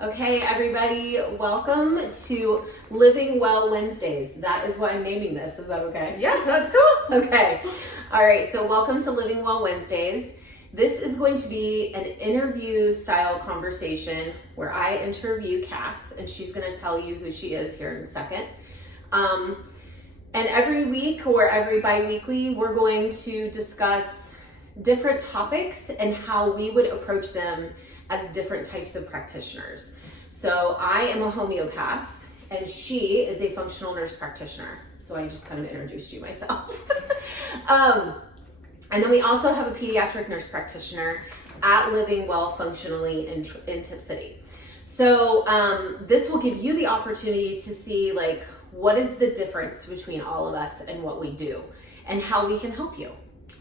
Okay, everybody, welcome to Living Well Wednesdays. That is why I'm naming this. Is that okay? Yeah, that's cool. Okay. All right, so welcome to Living Well Wednesdays. This is going to be an interview style conversation where I interview Cass, and she's going to tell you who she is here in a second. And every week or every bi-weekly, we're going to discuss different topics and how we would approach them as different types of practitioners. So I am a homeopath and she is a functional nurse practitioner. So I just kind of introduced you myself. And then we also have a pediatric nurse practitioner at Living Well Functionally in Tipp City. So this will give you the opportunity to see like what is the difference between all of us and what we do and how we can help you,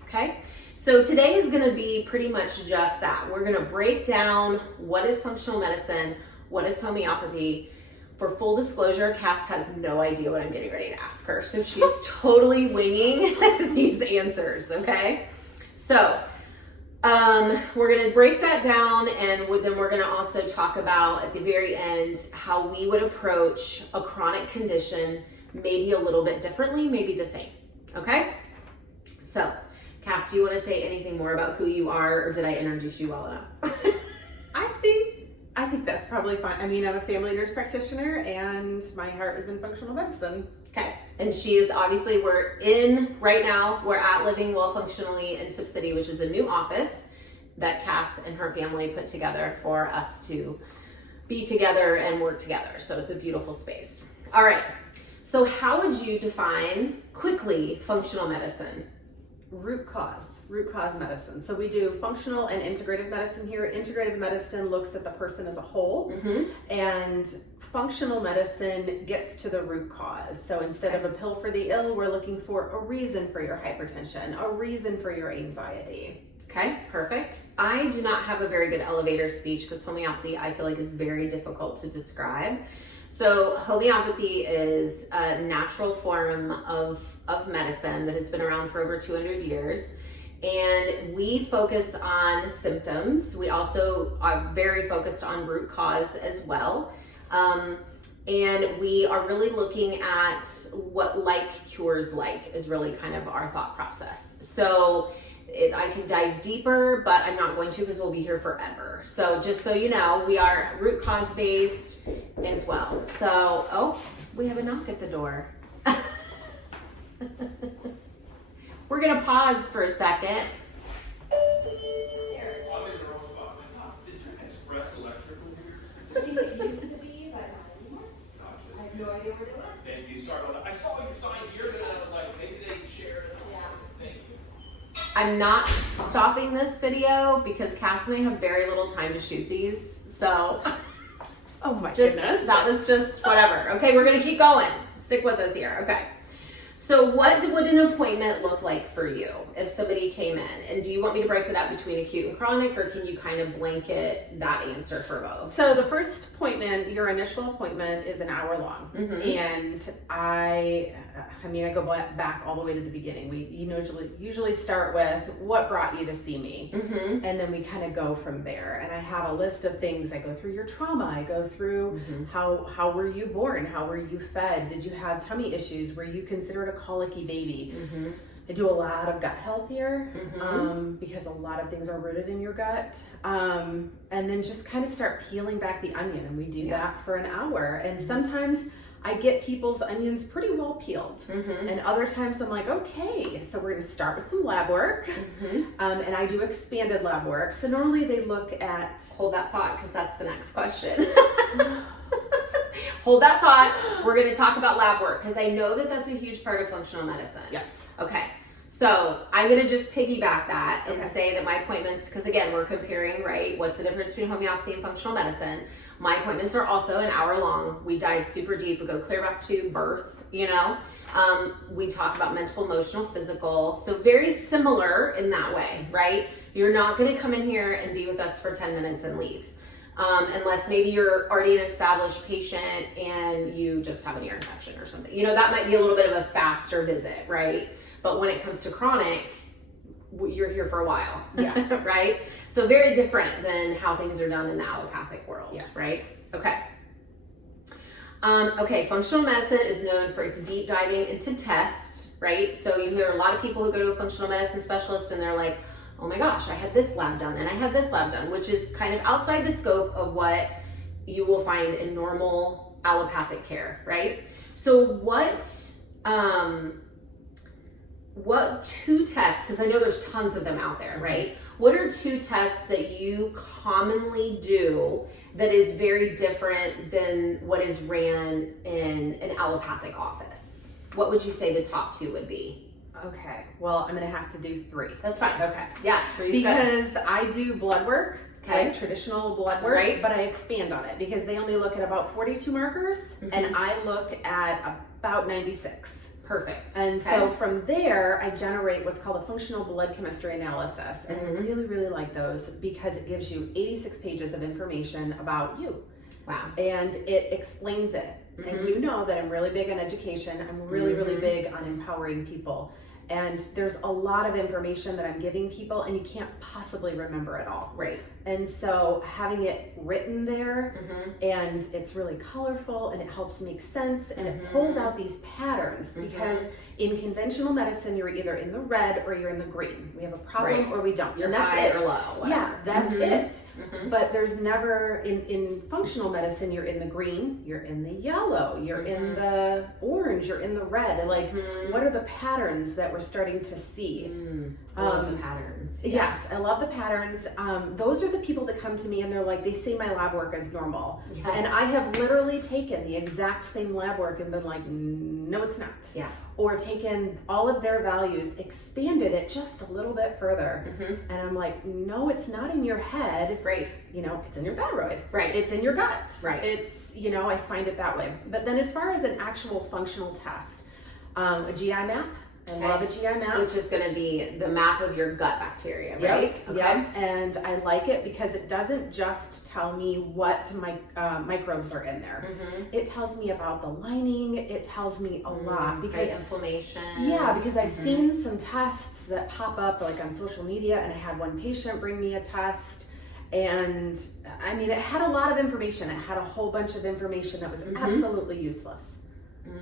okay? So today is gonna be pretty much just that. We're gonna break down what is functional medicine, what is homeopathy. For full disclosure, Cass has no idea what I'm getting ready to ask her. So she's totally winging these answers, okay? So we're gonna break that down and then we're gonna also talk about at the very end how we would approach a chronic condition, maybe a little bit differently, maybe the same, okay? So, Cass, do you want to say anything more about who you are, or did I introduce you well enough? I think that's probably fine. I mean, I'm a family nurse practitioner and my heart is in functional medicine. Okay. And she is obviously, we're at Living Well Functionally in Tipp City, which is a new office that Cass and her family put together for us to be together and work together. So it's a beautiful space. All right. So how would you define quickly functional medicine? Root cause medicine. So we do functional and integrative medicine here. Integrative medicine looks at the person as a whole, and functional medicine gets to the root cause. So instead of a pill for the ill, we're looking for a reason for your hypertension, a reason for your anxiety. Okay, perfect. I do not have a very good elevator speech because homeopathy I feel like is very difficult to describe. So homeopathy is a natural form of medicine that has been around for over 200 years. And we focus on symptoms. We also are very focused on root cause as well. And we are really looking at what like cures like is really kind of our thought process. So I can dive deeper, but I'm not going to because we'll be here forever. So just so you know, we are root cause based as well. So, oh, we have a knock at the door. We're gonna pause for a second. I'm in the wrong spot. I thought, is there Express Electrical here? I think it used to be, but not anymore. Gotcha. I have no idea where they went. Thank you. Sorry about that. I saw your sign here, but then I was like, maybe they share it. Yeah. Thank you. I'm not stopping this video because Cass and I have very little time to shoot these. So Oh my just goodness. that was just whatever. Okay, we're gonna keep going. Stick with us here. Okay. So what would an appointment look like for you if somebody came in? And do you want me to break that up between acute and chronic, or can you kind of blanket that answer for both? So the first appointment, your initial appointment, is an hour long. And I go back all the way to the beginning. We usually start with what brought you to see me, and then we kind of go from there. And I have a list of things. I go through your trauma. I go through how were you born? How were you fed? Did you have tummy issues? Were you considered a colicky baby? I do a lot of gut health here because a lot of things are rooted in your gut. And then just kind of start peeling back the onion, and we do that for an hour. And sometimes I get people's onions pretty well peeled, and other times I'm like, okay, so we're gonna start with some lab work, and I do expanded lab work. So normally they look at... Hold that thought, because that's the next question. Hold that thought. We're going to talk about lab work because I know that that's a huge part of functional medicine. Yes. Okay. So I'm going to just piggyback that and say that my appointments, because again, we're comparing, right? What's the difference between homeopathy and functional medicine? My appointments are also an hour long. We dive super deep. We go clear back to birth, you know? We talk about mental, emotional, physical. So very similar in that way, right? You're not going to come in here and be with us for 10 minutes and leave. Unless maybe you're already an established patient and you just have an ear infection or something. You know, that might be a little bit of a faster visit, right? But when it comes to chronic, you're here for a while, Yeah. right? So very different than how things are done in the allopathic world, Yes. right? Okay. Okay, functional medicine is known for its deep diving into tests, right? So you hear a lot of people who go to a functional medicine specialist and they're like, oh my gosh, I had this lab done and I had this lab done, which is kind of outside the scope of what you will find in normal allopathic care, right? So what two tests, because I know there's tons of them out there, right? What are two tests that you commonly do that is very different than what is ran in an allopathic office? What would you say the top two would be? Okay, well, I'm gonna have to do 3. That's fine. Okay. Yes, three's good. Because I do blood work, Okay. like traditional blood work, Right. but I expand on it because they only look at about 42 markers and I look at about 96. Perfect. And Okay. so from there, I generate what's called a functional blood chemistry analysis. And I really, really like those because it gives you 86 pages of information about you. Wow. And it explains it. And you know that I'm really big on education. I'm really, really big on empowering people. And there's a lot of information that I'm giving people and you can't possibly remember it all. Right. And so having it written there and it's really colorful and it helps make sense and it pulls out these patterns because in conventional medicine, you're either in the red or you're in the green. We have a problem Right. or we don't. You're and that's high it. or low. Whatever. Yeah, that's it. But there's never, in functional medicine, you're in the green, you're in the yellow, you're in the orange, you're in the red. And like, what are the patterns that we're starting to see? I love the patterns. Yes, I love the patterns. Those are the people that come to me and they're like, they say my lab work is normal. Yes. And I have literally taken the exact same lab work and been like, no, it's not. Yeah. Or taken all of their values, expanded it just a little bit further. And I'm like, no, it's not in your head. Right. You know, it's in your thyroid. Right. It's in your gut. Right. It's, you know, I find it that way. But then as far as an actual functional test, a GI map. I love a GI map. Which is going to be the map of your gut bacteria, right? Yep, yep. And I like it because it doesn't just tell me what microbes are in there. It tells me about the lining. It tells me a lot because inflammation. Yeah, because I've seen some tests that pop up like on social media, and I had one patient bring me a test. And I mean, it had a lot of information. It had a whole bunch of information that was absolutely useless.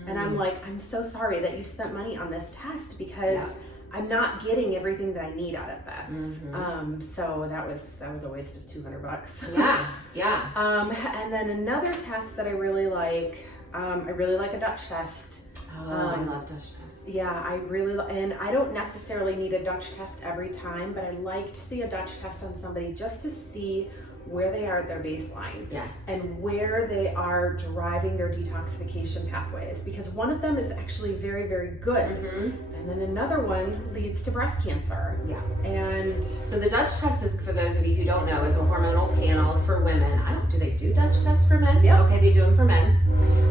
And I'm like, I'm so sorry that you spent money on this test because I'm not getting everything that I need out of this. So that was a waste of $200. Yeah. And then another test that I really like a Dutch test. I love Dutch tests. Yeah, and I don't necessarily need a Dutch test every time, but I like to see a Dutch test on somebody just to see where they are at their baseline. Yes. And where they are driving their detoxification pathways, because one of them is actually very, very good. And then another one leads to breast cancer. Yeah. And so the Dutch test is, for those of you who don't know, is a hormonal panel for women. Do they do Dutch tests for men? Yeah. Okay, they do them for men.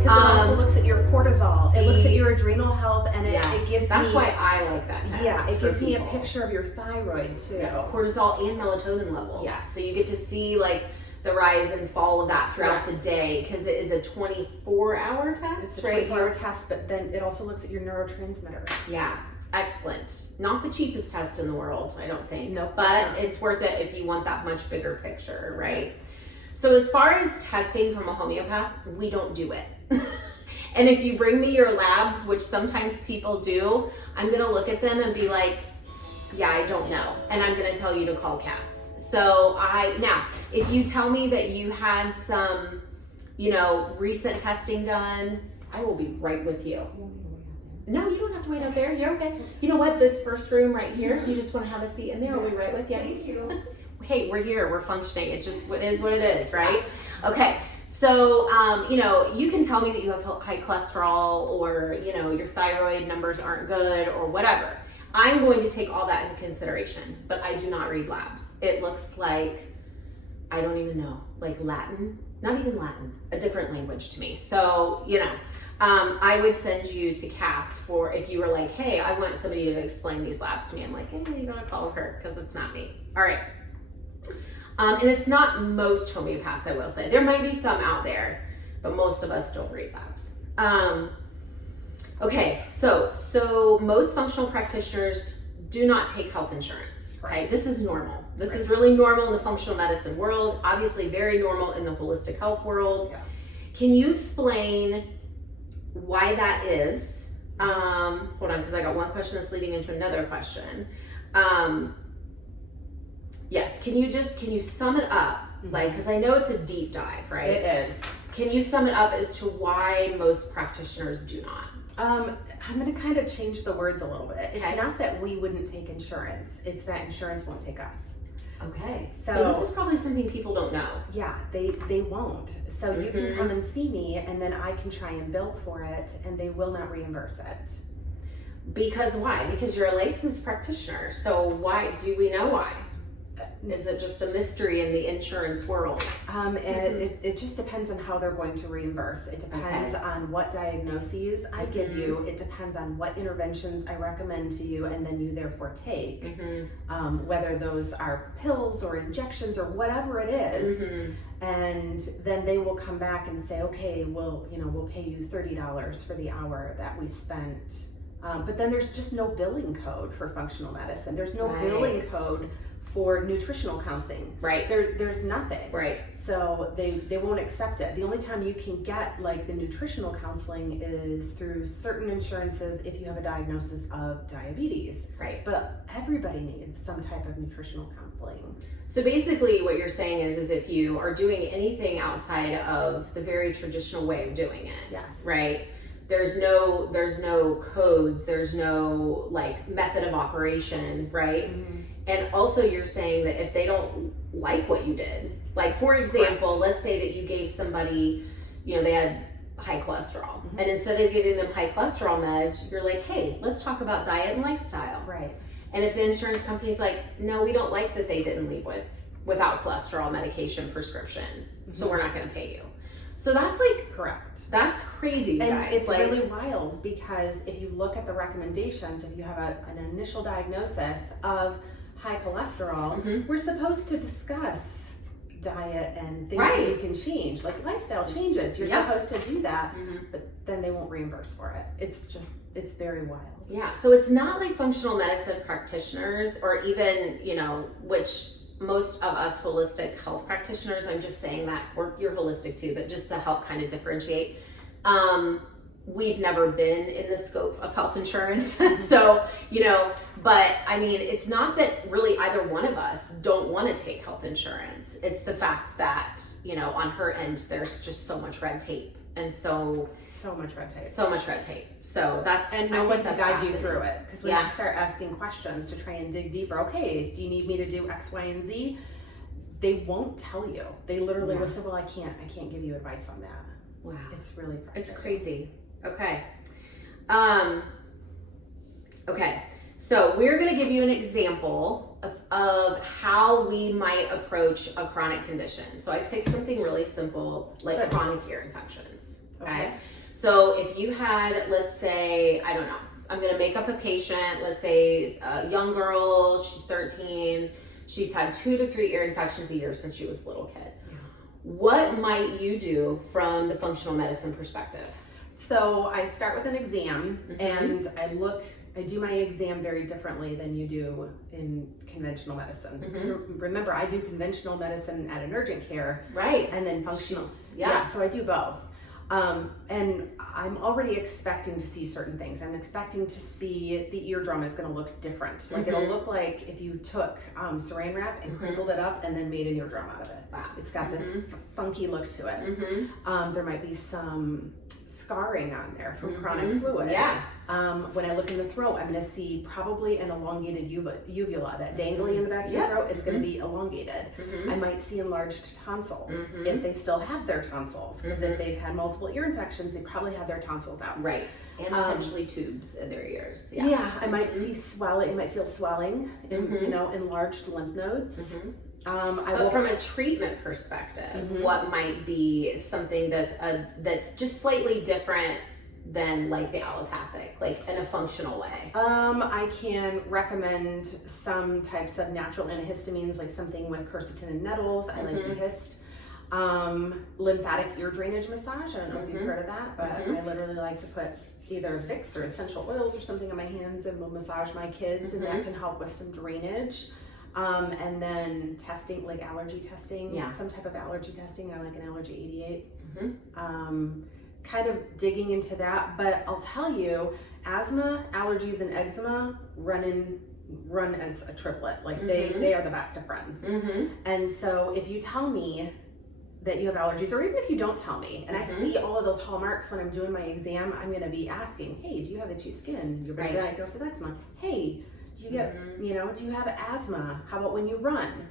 because it also looks at your cortisol. It looks at your adrenal health, and it gives that's me, why I like that test. yeah, it for gives me a people. picture of your thyroid too. Yes, cortisol and melatonin levels. Yes. So you get to see like the rise and fall of that throughout the day, because it is a 24-hour test, It's a right? 24-hour test, but then it also looks at your neurotransmitters. Yeah, excellent. Not the cheapest test in the world, I don't think. Nope. But it's worth it if you want that much bigger picture, right? Yes. So as far as testing from a homeopath, we don't do it. And if you bring me your labs, which sometimes people do, I'm gonna look at them and be like, yeah, I don't know. And I'm gonna tell you to call Cass. So now, if you tell me that you had some, recent testing done, I will be right with you. No, you don't have to wait out there. You're okay. You know what? This first room right here, if you just want to have a seat in there, I'll be right with you. Thank you. Hey, we're here. We're functioning. It just is what it is, right? Okay. So, you can tell me that you have high cholesterol, or, your thyroid numbers aren't good, or whatever. I'm going to take all that into consideration, but I do not read labs. It looks like, I don't even know, like Latin, not even Latin, a different language to me. So, I would send you to Cass for, if you were like, hey, I want somebody to explain these labs to me. I'm like, hey, you gotta call her, because it's not me. All right. And it's not most homeopaths, I will say. There might be some out there, but most of us don't read labs. Okay, so most functional practitioners do not take health insurance. Okay, Right. this is normal. This Right. is really normal in the functional medicine world. Obviously, very normal in the holistic health world. Yeah. Can you explain why that is? Hold on, because I got one question that's leading into another question. Yes, can you sum it up? Like, because I know it's a deep dive, right? It is. Can you sum it up as to why most practitioners do not? I'm going to kind of change the words a little bit. Okay. It's not that we wouldn't take insurance, it's that insurance won't take us. Okay. So So- this is probably something people don't know. Yeah, they won't. So you can come and see me, and then I can try and bill for it, and they will not reimburse it. Because why? Because you're a licensed practitioner. So why do we know why? Is it just a mystery in the insurance world? It just depends on how they're going to reimburse. It depends on what diagnoses I give you. It depends on what interventions I recommend to you, and then you therefore take. Whether those are pills or injections or whatever it is. And then they will come back and say, okay, we'll pay you $30 for the hour that we spent. But then there's just no billing code for functional medicine. There's no billing code for nutritional counseling. Right. There's nothing. Right. So they won't accept it. The only time you can get like the nutritional counseling is through certain insurances if you have a diagnosis of diabetes. Right. But everybody needs some type of nutritional counseling. So basically what you're saying is if you are doing anything outside of the very traditional way of doing it. Yes. Right. There's no codes, there's no like method of operation, right? And also you're saying that if they don't like what you did, like for example, let's say that you gave somebody, they had high cholesterol, and instead of giving them high cholesterol meds, you're like, hey, let's talk about diet and lifestyle. Right. And if the insurance company's like, no, we don't like that they didn't leave without cholesterol medication prescription, so we're not going to pay you. So that's like, Correct. that's crazy, And guys. it's like, really wild because if you look at the recommendations, if you have an initial diagnosis of high cholesterol, we're supposed to discuss diet and things that you can change, like lifestyle changes. You're supposed to do that, but then they won't reimburse for it. It's very wild. Yeah, so it's not like functional medicine practitioners or even, which most of us holistic health practitioners, I'm just saying that, or you're holistic too, but just to help kind of differentiate, we've never been in the scope of health insurance. So, but I mean, it's not that really either one of us don't want to take health insurance. It's the fact that, on her end, there's just so much red tape. And so much red tape. So that's, And no I one think to that's guide you fascinating. through it. Because when you start asking questions to try and dig deeper, okay, do you need me to do X, Y, and Z? They won't tell you. They literally will say, well, I can't give you advice on that. Wow. It's really frustrating. It's crazy. Okay. Okay. So we're going to give you an example of how we might approach a chronic condition. So I picked something really simple, like chronic ear infections. Okay. So if you had, let's say, I don't know, I'm going to make up a patient, let's say a young girl, she's 13, she's had 2 to 3 ear infections a year since she was a little kid. What might you do from the functional medicine perspective? So I start with an exam and I do my exam very differently than you do in conventional medicine. Because remember, I do conventional medicine at an urgent care. Right. And then functional. Yeah. So I do both. And I'm already expecting to see certain things. I'm expecting to see the eardrum is going to look different. Like it'll look like if you took saran wrap and crinkled it up and then made an eardrum out of it. Wow. It's got this funky look to it. There might be some scarring on there from chronic fluid. Yeah. When I look in the throat, I'm going to see probably an elongated uvula, that dangly in the back of your throat. It's going to be elongated. I might see enlarged tonsils if they still have their tonsils, because if they've had multiple ear infections, they probably have their tonsils out. Right. And potentially tubes in their ears. Yeah. I might see swelling. I might feel swelling in enlarged lymph nodes. But from a treatment perspective, what might be something that's just slightly different than like the allopathic, like in a functional way? I can recommend some types of natural antihistamines, like something with quercetin and nettles. I like dehist. Lymphatic ear drainage massage. I don't know if you've heard of that, but I literally like to put either Vicks or essential oils or something on my hands and will massage my kids, and that can help with some drainage. And then testing, like allergy testing, some type of allergy testing. I like an allergy 88. Kind of digging into that, but I'll tell you, asthma, allergies, and eczema run as a triplet. Like they are the best of friends. And so if you tell me that you have allergies, or even if you don't tell me, and I see all of those hallmarks when I'm doing my exam, I'm going to be asking, hey, do you have itchy skin? You're being diagnosed with eczema. Hey, do you get, do you have asthma? How about when you run?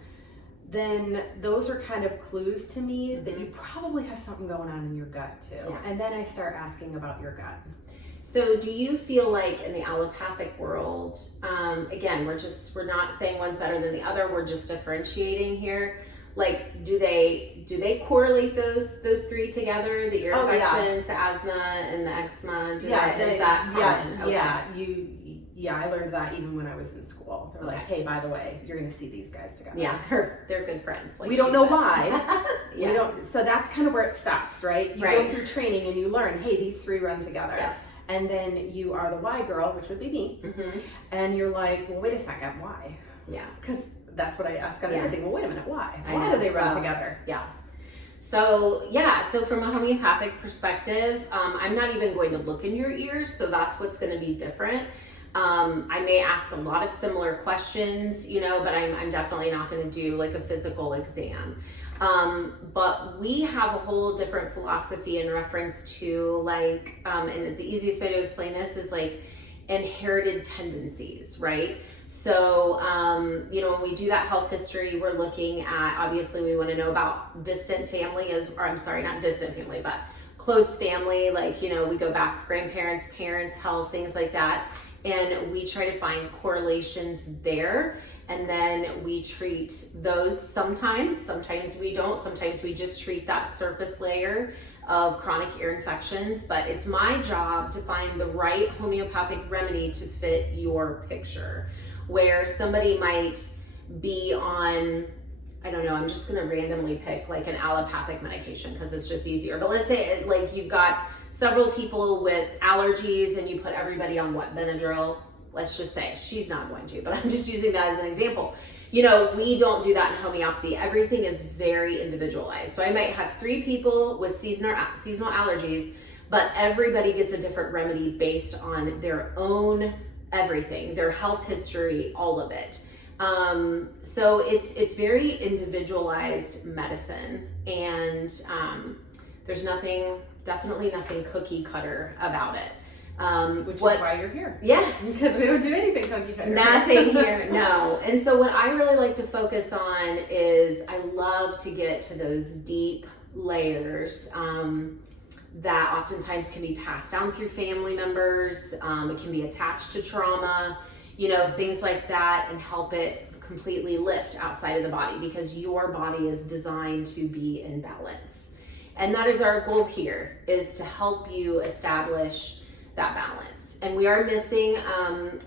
Then those are kind of clues to me that you probably have something going on in your gut too. And then I start asking about your gut. So do you feel like in the allopathic world, again, we're not saying one's better than the other, we're just differentiating here. Like, do they correlate those three together? The ear infections, the asthma, and the eczema? Is that common? I learned that even when I was in school. They're like, hey, by the way, you're going to see these guys together. Yeah, they're good friends. Like we don't know why. We don't. So that's kind of where it stops, right? You go through training and you learn, hey, these three run together. Yeah. And then you are the why girl, which would be me. And you're like, well, wait a second, why? Yeah. Because that's what I ask on everything. Well, wait a minute, why? Why do they run together? Yeah. So from a homeopathic perspective, I'm not even going to look in your ears, so that's what's going to be different. I may ask a lot of similar questions, but I'm definitely not going to do like a physical exam. But we have a whole different philosophy in reference to like, and the easiest way to explain this is like inherited tendencies, right? So, when we do that health history, we're looking at, obviously we want to know about distant family not distant family, but close family. Like, we go back to grandparents, parents, health, things like that. And we try to find correlations there. And then we treat those sometimes we don't, sometimes we just treat that surface layer of chronic ear infections. But it's my job to find the right homeopathic remedy to fit your picture. Where somebody might be on, I don't know, I'm just gonna randomly pick like an allopathic medication because it's just easier. But let's say like you've got several people with allergies and you put everybody on Benadryl. Let's just say she's not going to, but I'm just using that as an example. We don't do that in homeopathy. Everything is very individualized. So I might have 3 people with seasonal allergies, but everybody gets a different remedy based on their own everything, their health history, all of it. So it's very individualized medicine, and there's definitely nothing cookie cutter about it. Which is why you're here. Yes. Because we don't do anything cookie cutter. Nothing here, no. And so what I really like to focus on is I love to get to those deep layers that oftentimes can be passed down through family members. It can be attached to trauma, things like that, and help it completely lift outside of the body, because your body is designed to be in balance. And that is our goal here, is to help you establish that balance. And we are missing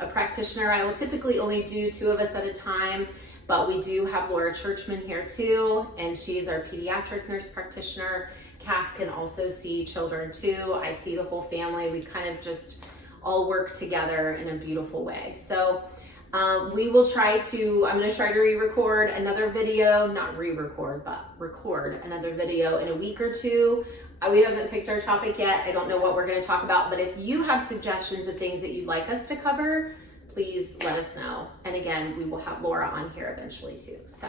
a practitioner. I will typically only do 2 of us at a time, but we do have Laura Churchman here too, and she's our pediatric nurse practitioner. Cass can also see children too. I see the whole family. We kind of just all work together in a beautiful way. So I'm going to try to re-record another video, not re-record, but record another video in a week or 2. We haven't picked our topic yet. I don't know what we're going to talk about, but if you have suggestions of things that you'd like us to cover, please let us know. And again, we will have Laura on here eventually too. So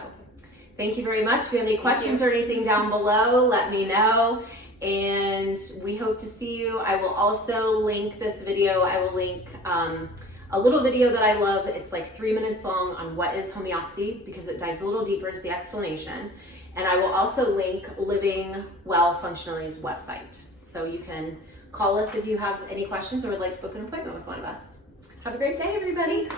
thank you very much. If you have any questions or anything down below, let me know. And we hope to see you. I will also link this video. I will link a little video that I love. It's like 3 minutes long on what is homeopathy, because it dives a little deeper into the explanation. And I will also link Living Well Functionally's website. So you can call us if you have any questions or would like to book an appointment with one of us. Have a great day, everybody.